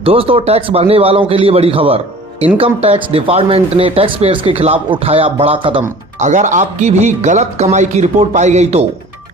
दोस्तों, टैक्स भरने वालों के लिए बड़ी खबर। इनकम टैक्स डिपार्टमेंट ने टैक्स पेयर्स के खिलाफ उठाया बड़ा कदम। अगर आपकी भी गलत कमाई की रिपोर्ट पाई गई तो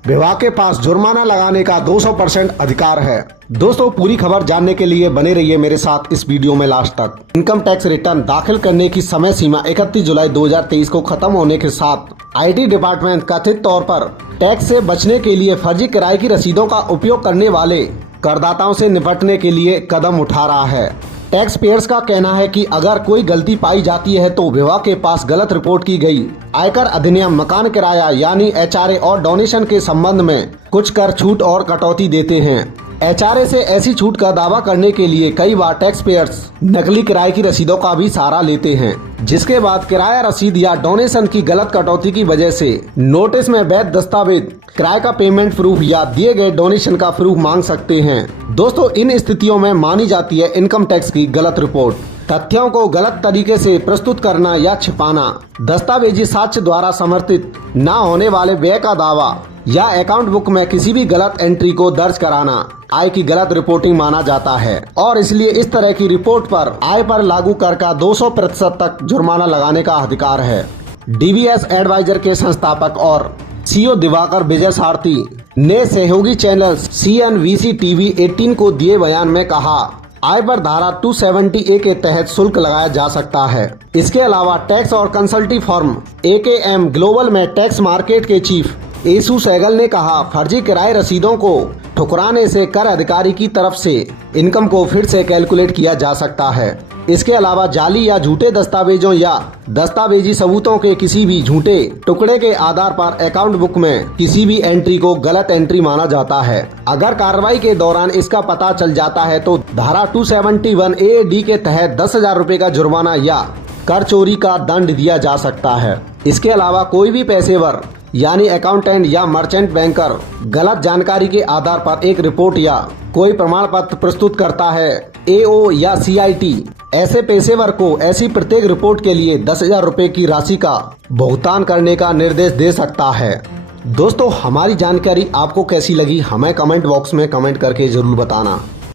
विभाग के पास जुर्माना लगाने का 200% अधिकार है। दोस्तों, पूरी खबर जानने के लिए बने रहिए मेरे साथ इस वीडियो में लास्ट तक। इनकम टैक्स रिटर्न दाखिल करने की समय सीमा 31 जुलाई 2023 को खत्म होने के साथ IT डिपार्टमेंट कथित तौर पर टैक्स से बचने के लिए फर्जी किराए की रसीदों का उपयोग करने वाले करदाताओं से निपटने के लिए कदम उठा रहा है। टैक्स पेयर्स का कहना है कि अगर कोई गलती पाई जाती है तो विभाग के पास गलत रिपोर्ट की गई आयकर अधिनियम मकान किराया यानी HRA और डोनेशन के संबंध में कुछ कर छूट और कटौती देते हैं। HRA से ऐसी छूट का दावा करने के लिए कई बार टैक्स पेयर्स नकली किराए की रसीदों का भी सहारा लेते हैं, जिसके बाद किराया रसीद या डोनेशन की गलत कटौती की वजह से नोटिस में वैध दस्तावेज, किराए का पेमेंट प्रूफ या दिए गए डोनेशन का प्रूफ मांग सकते हैं। दोस्तों, इन स्थितियों में मानी जाती है इनकम टैक्स की गलत रिपोर्ट। तथ्यों को गलत तरीके से प्रस्तुत करना या छिपाना, दस्तावेजी साक्ष्य द्वारा समर्थित न होने वाले व्यय का दावा या अकाउंट बुक में किसी भी गलत एंट्री को दर्ज कराना आय की गलत रिपोर्टिंग माना जाता है और इसलिए इस तरह की रिपोर्ट पर आय पर लागू कर का 200% तक जुर्माना लगाने का अधिकार है। DVS एडवाइजर के संस्थापक और CEO दिवाकर विजय सारथी ने सहयोगी चैनल CNBC TV 18 को दिए बयान में कहा, आय पर धारा 270A के तहत शुल्क लगाया जा सकता है। इसके अलावा टैक्स और कंसल्टिंग फर्म AKM ग्लोबल में टैक्स मार्केट के चीफ येसु सहगल ने कहा, फर्जी किराए रसीदों को ठुकराने से कर अधिकारी की तरफ से इनकम को फिर से कैलकुलेट किया जा सकता है। इसके अलावा जाली या झूठे दस्तावेजों या दस्तावेजी सबूतों के किसी भी झूठे टुकड़े के आधार पर अकाउंट बुक में किसी भी एंट्री को गलत एंट्री माना जाता है। अगर कार्रवाई के दौरान इसका पता चल जाता है तो धारा 271A(d) के तहत 10,000 रुपए का जुर्माना या कर चोरी का दंड दिया जा सकता है। इसके अलावा कोई भी पेशेवर यानी अकाउंटेंट या मर्चेंट बैंकर गलत जानकारी के आधार पर एक रिपोर्ट या कोई प्रमाण पत्र प्रस्तुत करता है AO या CIT, ऐसे पेशेवर को ऐसी प्रत्येक रिपोर्ट के लिए 10,000 रुपए की राशि का भुगतान करने का निर्देश दे सकता है। दोस्तों, हमारी जानकारी आपको कैसी लगी हमें कमेंट बॉक्स में कमेंट करके जरूर बताना।